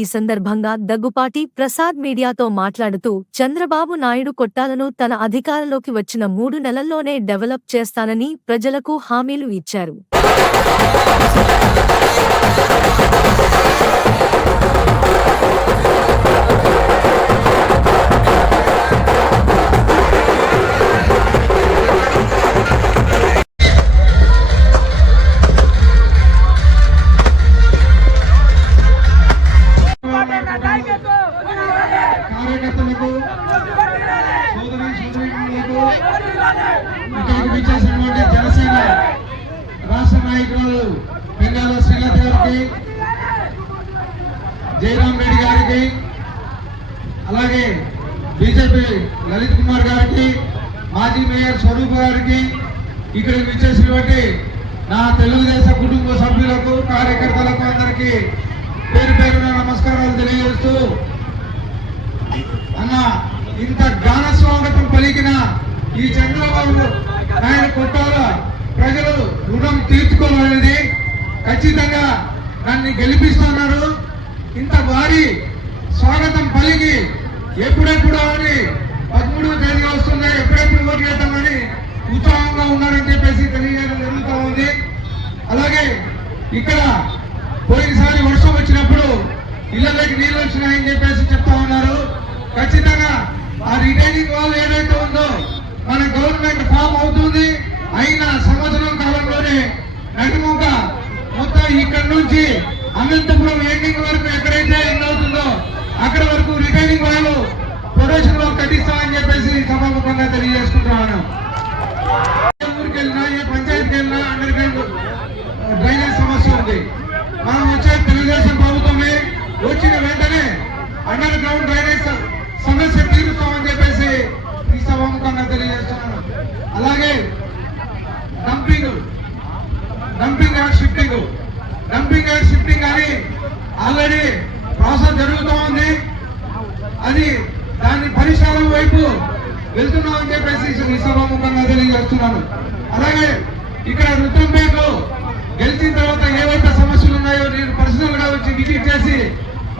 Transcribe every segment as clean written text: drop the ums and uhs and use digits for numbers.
ఈ సందర్భంగా దగ్గుపాటి ప్రసాద్ మీడియాతో మాట్లాడుతూ చంద్రబాబు నాయుడు కొట్టాలను తన అధికారంలోకి వచ్చిన 3 నెలల్లోనే డెవలప్ చేస్తానని ప్రజలకు హామీలు ఇచ్చారు. కార్యకర్తలకు సోదరి సోదరీమణులకు ఇక్కడికి విచ్చేసినటువంటి జనసేన రాష్ట్ర నాయకురాలు పెంగాల శ్రీలత గారికి, జయరామ్ రెడ్డి గారికి, అలాగే బీజేపీ లలిత్ కుమార్ గారికి, మాజీ మేయర్ స్వరూప్ గారికి, ఇక్కడికి విచ్చేసినటువంటి నా తెలుగుదేశం కుటుంబ సభ్యులకు, కార్యకర్తలకు అందరికీ పేరు పేరున నమస్కారాలు తెలియజేస్తూ, అన్న ఇంత ఘన స్వాగతం పలికిన ఈ చంద్రబాబు నాయుడు కొట్టాల ప్రజలు రుణం తీర్చుకోవాలనేది ఖచ్చితంగా నన్ను గెలిపిస్తున్నారు. ఇంత భారీ స్వాగతం పలికి ఎప్పుడెప్పుడు అని 13వ తేదీ వస్తుందా, ఎప్పుడెప్పుడు ఓట్లు వేద్దామని ఉత్సాహంగా ఉన్నారని చెప్పేసి తెలియజేయడం జరుగుతూ ఉంది. అలాగే ఇక్కడ పోయినసారి వర్షం వచ్చినప్పుడు ఇళ్లలోకి నీళ్ళు వచ్చినాయని చెప్పేసి చెప్తా ఉన్నారు. ఖచ్చితంగా ఆ రిటైనింగ్ వాల్ ఏదైతే ఉందో మన గవర్నమెంట్ ఫామ్ అవుతుంది. అయిన సంవత్సరం కాలంలోనే నడిముక మొత్తం ఇక్కడ నుంచి అనంతపురం ఎండింగ్ వరకు ఎక్కడైతే ఎండ్ అవుతుందో అక్కడ వరకు రిటైనింగ్ వాల్ ప్రొడక్షన్ వాల్ కట్టిస్తామని చెప్పేసి సభాముఖంగా తెలియజేసుకుంటున్నాను. ఊరికి వెళ్ళినా, ఏ పంచాయతీకి వెళ్ళినా అండర్ గ్రౌండ్ డ్రైనేజ్ సమస్య ఉంది. మనం వచ్చే తెలుగుదేశం ప్రభుత్వమే వచ్చిన వెంటనే అండర్ గ్రౌండ్ డ్రైనేజ్ సమస్య తీరుస్తామని చెప్పేసి ఈ సభాముఖంగా తెలియజేస్తున్నాను. అలాగే డంపింగ్ యార్డ్ షిఫ్టింగ్ అని ఆల్రెడీ ప్రాసెస్ జరుగుతూ ఉంది. అది దాని పరిష్కారం వైపు వెళ్తున్నామని చెప్పేసి ఈ సభాముఖంగా తెలియజేస్తున్నాను. అలాగే ఇక్కడ రుద్రంపేటలో గెలిచిన తర్వాత ఏవైతే సమస్యలు ఉన్నాయో నేను పర్సనల్ గా వచ్చి విజిట్ చేసి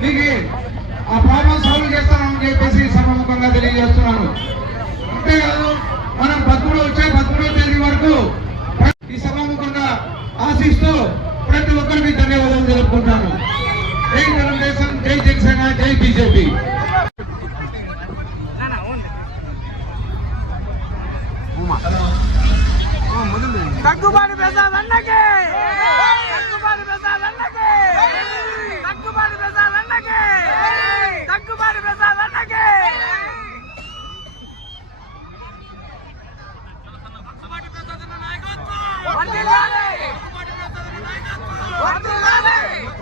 మీకు ఆ ప్రాబ్లం సాల్వ్ చేస్తానని చెప్పేసి సభాముఖంగా తెలియజేస్తున్నాను. అంతేకాదు మనం 13వ తేదీ వరకు ఈ సభాముఖంగా ఆశిస్తూ ప్రతి ఒక్కరికి ధన్యవాదాలు తెలుపుకుంటాను. జై తెలుగుదేశం, జై జనసేన, జై బీజేపీ. దగ్గుబాటి ప్రసాద్ అన్నకే, దగ్గుబాటి ప్రసాద్ అన్నకే, దగ్గుబాటి ప్రసాద్ అన్నకే, దగ్గుబాటి ప్రసాద్ అన్నకే.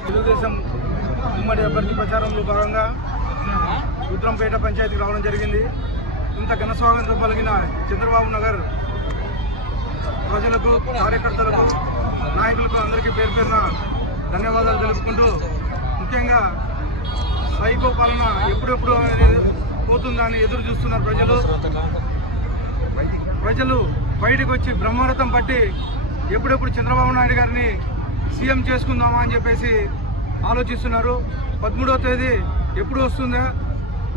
తెలుగుదేశం ఉమ్మడి అభ్యర్థి ప్రచారంలో భాగంగా రుద్రంపేట పంచాయతీకి రావడం జరిగింది. ఇంత ఘన స్వాగతం పలికిన చంద్రబాబు నగర్ ప్రజలకు, కార్యకర్తలకు, నాయకులకు అందరికీ పేరు పేరున ధన్యవాదాలు తెలుపుకుంటూ, ముఖ్యంగా సైకో పాలన ఎప్పుడెప్పుడు పోతుందని ఎదురు చూస్తున్నారు ప్రజలు బయటకు వచ్చి బ్రహ్మరథం పట్టి ఎప్పుడెప్పుడు చంద్రబాబు నాయుడు గారిని సీఎం చేసుకుందామా అని చెప్పేసి ఆలోచిస్తున్నారు. 13వ తేదీ ఎప్పుడు వస్తుందా,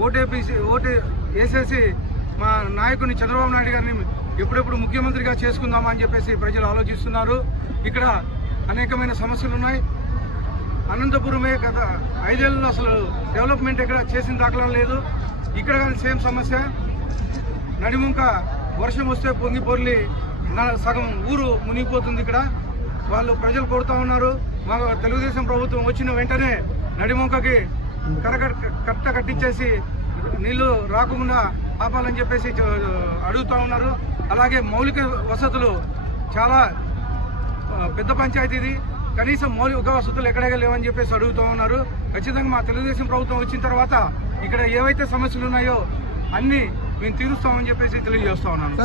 ఓటు వేసేసి మా నాయకుని చంద్రబాబు నాయుడు గారిని ఎప్పుడెప్పుడు ముఖ్యమంత్రిగా చేసుకుందామా అని చెప్పేసి ప్రజలు ఆలోచిస్తున్నారు. ఇక్కడ అనేకమైన సమస్యలు ఉన్నాయి. అనంతపురమే గత 5 ఏళ్ళలో అసలు డెవలప్మెంట్ ఎక్కడ చేసిన దాఖలా లేదు. ఇక్కడ కానీ సేమ్ సమస్య. నడిముంక వర్షం వస్తే పొంగి పొర్లి సగం ఊరు మునిగిపోతుంది. ఇక్కడ ప్రజలు కోరుతా ఉన్నారు, మా తెలుగుదేశం ప్రభుత్వం వచ్చిన వెంటనే నడిముంకకి కట్ట కట్టించేసి నీళ్లు రాకుండా ఆపాలని చెప్పేసి అడుగుతూ ఉన్నారు. అలాగే మౌలిక వసతులు చాలా పెద్ద పంచాయతీది, కనీసం మౌలిక వసతులు ఎక్కడెక్కడ లేవని చెప్పేసి అడుగుతూ ఉన్నారు. ఖచ్చితంగా మా తెలుగుదేశం ప్రభుత్వం వచ్చిన తర్వాత ఇక్కడ ఏవైతే సమస్యలు ఉన్నాయో అన్నీ మేము తీరుస్తామని చెప్పేసి తెలియజేస్తా ఉన్నాను.